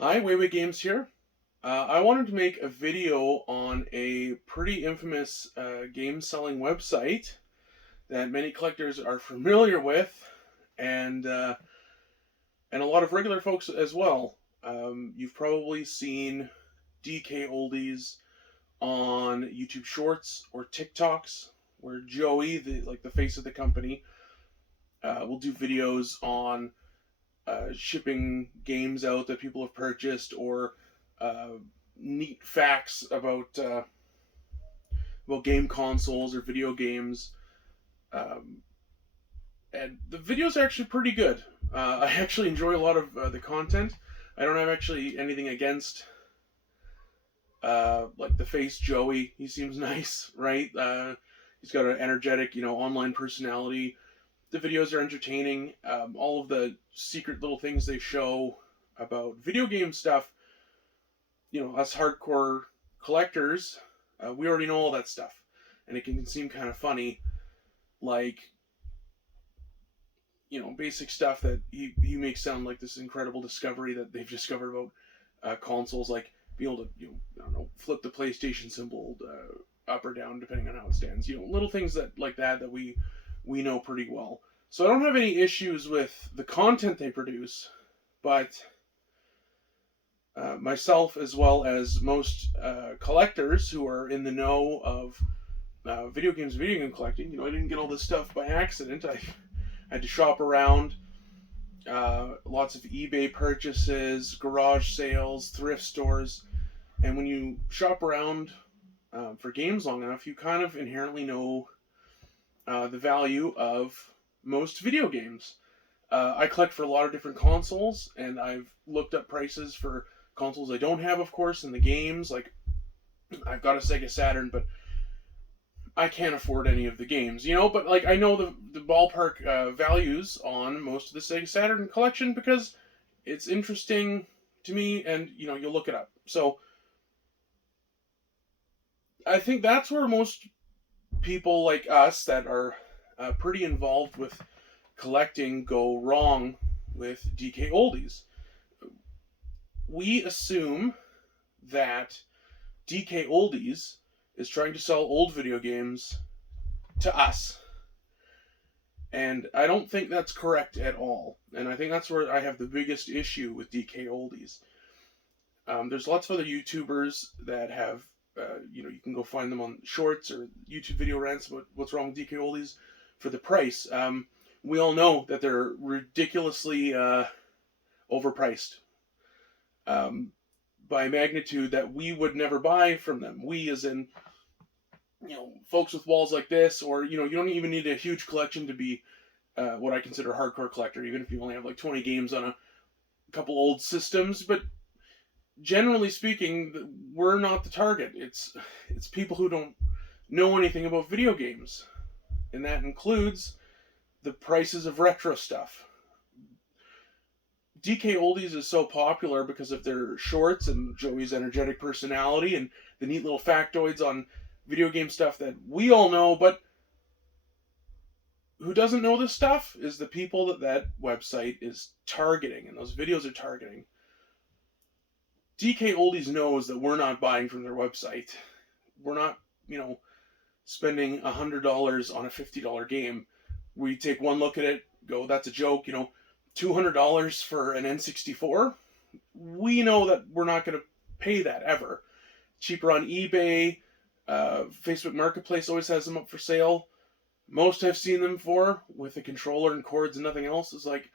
Hi, Wayway Games here. I wanted to make a video on a pretty infamous game selling website that many collectors are familiar with, and uh, and a lot of regular folks as well. You've probably seen DKoldies on YouTube Shorts or TikToks, where Joey, the face of the company, will do videos on shipping games out that people have purchased or uh, neat facts about game consoles or video games. Um, and the videos are actually pretty good. I actually enjoy a lot of the content. I don't have actually anything against like the face Joey. He seems nice, right? He's got an energetic, online personality. The videos are entertaining. All of the secret little things they show about video game stuff, us hardcore collectors, we already know all that stuff, and it can seem kind of funny, like basic stuff that he makes sound like this incredible discovery that they've discovered about consoles, like being able to I don't know, flip the PlayStation symbol up or down depending on how it stands. Little things that we know pretty well. So I don't have any issues with the content they produce, but myself, as well as most collectors who are in the know of video games, video game collecting. I didn't get all this stuff by accident. I had to shop around, lots of eBay purchases, garage sales, thrift stores, and when you shop around for games long enough, you kind of inherently know the value of most video games. I collect for a lot of different consoles, and I've looked up prices for consoles I don't have, of course, and the games. Like, I've got a Sega Saturn, but I can't afford any of the games, But like, I know the ballpark values on most of the Sega Saturn collection because it's interesting to me, and you'll look it up. So I think that's where most people like us that are pretty involved with collecting go wrong with DK Oldies. We assume that DK Oldies is trying to sell old video games to us. And I don't think that's correct at all. And I think that's where I have the biggest issue with DK Oldies. There's lots of other YouTubers that have, you can go find them on shorts or YouTube video rants about what's wrong with DK Oldies for the price. We all know that they're ridiculously overpriced um, by magnitude that we would never buy from them. We, as in, folks with walls like this, or you don't even need a huge collection to be what I consider a hardcore collector, even if you only have like 20 games on a couple old systems. But generally speaking, we're not the target. It's people who don't know anything about video games, and that includes the prices of retro stuff. DK Oldies is so popular because of their shorts and Joey's energetic personality and the neat little factoids on video game stuff that we all know, but who doesn't know this stuff is the people that website is targeting and those videos are targeting. DK Oldies knows that we're not buying from their website. We're not, spending $100 on a $50 game. We take one look at it, go, that's a joke, $200 for an N64. We know that we're not going to pay that ever. Cheaper on eBay. Facebook Marketplace always has them up for sale. Most I've seen them for, with a controller and cords and nothing else, is like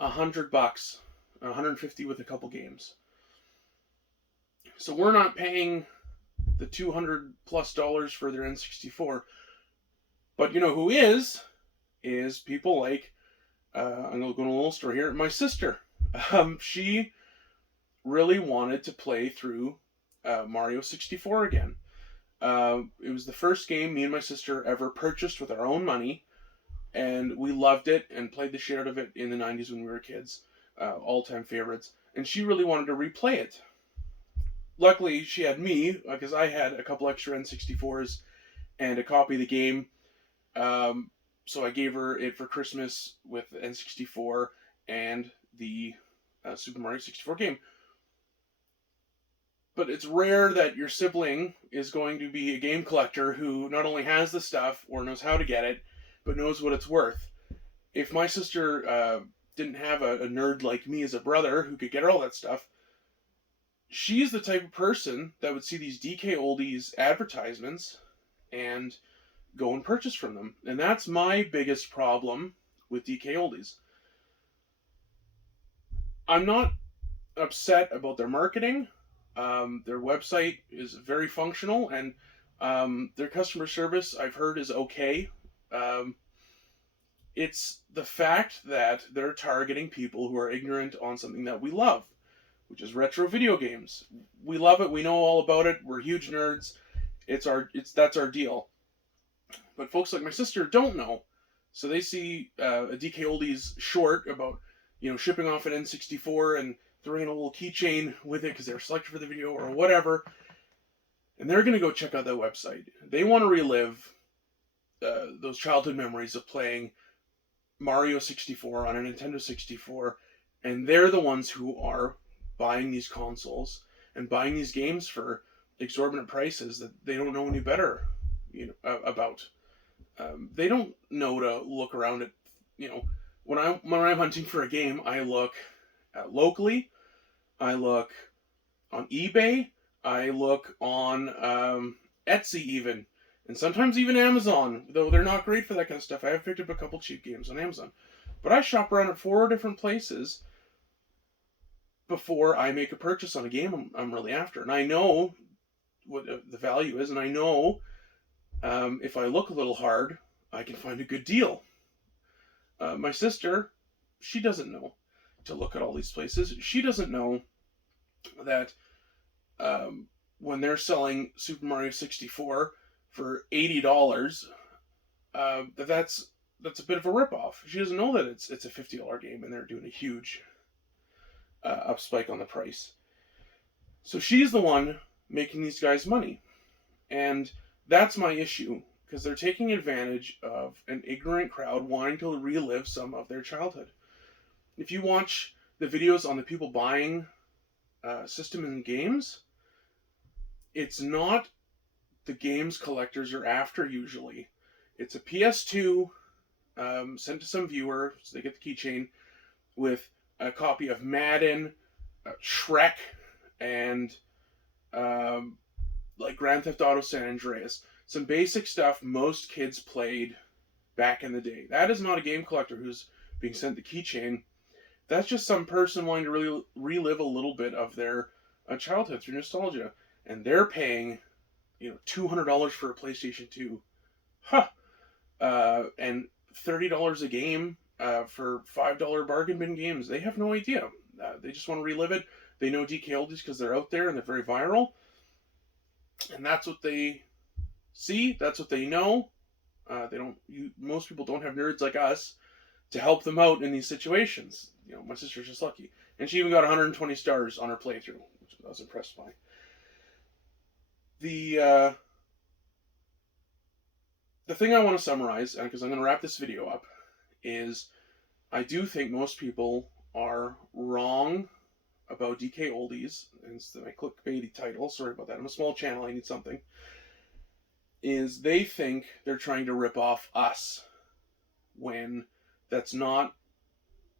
$100, $150 with a couple games. So we're not paying the $200+ for their N64. But who is people like, I'm going to go to a little story here, my sister. She really wanted to play through Mario 64 again. It was the first game me and my sister ever purchased with our own money, and we loved it and played the shit out of it in the 90s when we were kids. All-time favorites. And she really wanted to replay it. Luckily, she had me, because I had a couple extra N64s and a copy of the game. So I gave her it for Christmas with N64 and the Super Mario 64 game. But it's rare that your sibling is going to be a game collector who not only has the stuff or knows how to get it, but knows what it's worth. If my sister didn't have a nerd like me as a brother who could get her all that stuff, she's the type of person that would see these DKoldies advertisements and go and purchase from them. And that's my biggest problem with DKoldies. I'm not upset about their marketing. Their website is very functional, and their customer service, I've heard, is okay. Um, it's the fact that they're targeting people who are ignorant on something that we love, which is retro video games. We love it. We know all about it. We're huge nerds. That's our deal. But folks like my sister don't know, so they see a DKoldies short about shipping off an N64 and throwing in a little keychain with it because they're selected for the video or whatever, and they're going to go check out that website. They want to relive those childhood memories of playing Mario 64 on a Nintendo 64, and they're the ones who are buying these consoles and buying these games for exorbitant prices that they don't know any better about. They don't know to look around at, when I'm hunting for a game, I look locally, I look on eBay, I look on Etsy even, and sometimes even Amazon, though they're not great for that kind of stuff. I have picked up a couple cheap games on Amazon. But I shop around at 4 different places before I make a purchase on a game I'm really after. And I know what the value is, and I know if I look a little hard, I can find a good deal. My sister, she doesn't know to look at all these places. She doesn't know that when they're selling Super Mario 64 for $80, that's a bit of a ripoff. She doesn't know that it's a $50 game and they're doing a huge up spike on the price. So she's the one making these guys money, and that's my issue, because they're taking advantage of an ignorant crowd wanting to relive some of their childhood. If you watch the videos on the people buying system and games, it's not the games collectors are after usually. It's a PS2 sent to some viewer, so they get the keychain with a copy of Madden, Shrek, and like Grand Theft Auto San Andreas. Some basic stuff most kids played back in the day. That is not a game collector who's being sent the keychain. That's just some person wanting to really relive a little bit of their childhood through nostalgia. And they're paying, $200 for a PlayStation 2. Huh. And $30 a game for $5 bargain bin games. They have no idea. They just want to relive it. They know DKoldies because they're out there and they're very viral. And that's what they see. That's what they know. Most people don't have nerds like us to help them out in these situations. My sister's just lucky. And she even got 120 stars on her playthrough, which I was impressed by. The thing I want to summarize, because I'm going to wrap this video up, is I do think most people are wrong about DKoldies, and it's my clickbaity title, sorry about that, I'm a small channel, I need something, is they think they're trying to rip off us, when that's not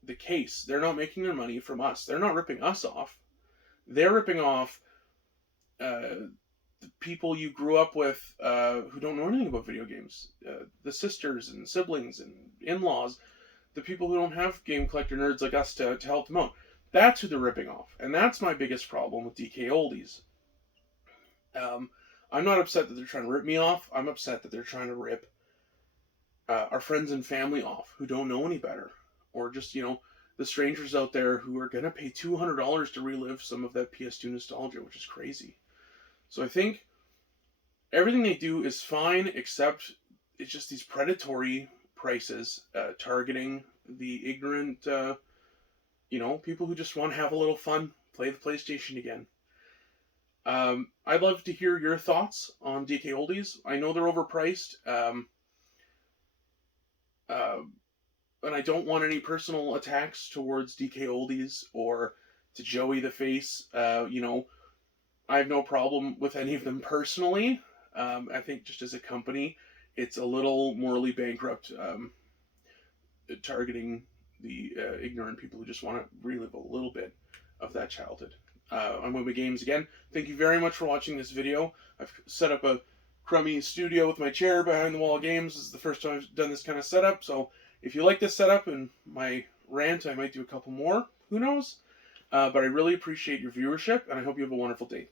the case. They're not making their money from us. They're not ripping us off. They're ripping off the people you grew up with who don't know anything about video games. The sisters and siblings and in-laws, the people who don't have game collector nerds like us to help them out. That's who they're ripping off. And that's my biggest problem with DKoldies. I'm not upset that they're trying to rip me off. I'm upset that they're trying to rip our friends and family off who don't know any better. Or just, the strangers out there who are going to pay $200 to relive some of that PS2 nostalgia, which is crazy. So I think everything they do is fine, except it's just these predatory prices targeting the ignorant, people who just want to have a little fun, play the PlayStation again. I'd love to hear your thoughts on DKoldies. I know they're overpriced, and I don't want any personal attacks towards DKoldies or to Joey the Face. I have no problem with any of them personally. I think just as a company, it's a little morally bankrupt, targeting the ignorant people who just want to relive a little bit of that childhood. I'm Wimby Games again. Thank you very much for watching this video. I've set up a crummy studio with my chair behind the wall of games. This is the first time I've done this kind of setup, so if you like this setup and my rant, I might do a couple more. Who knows? But I really appreciate your viewership, and I hope you have a wonderful day.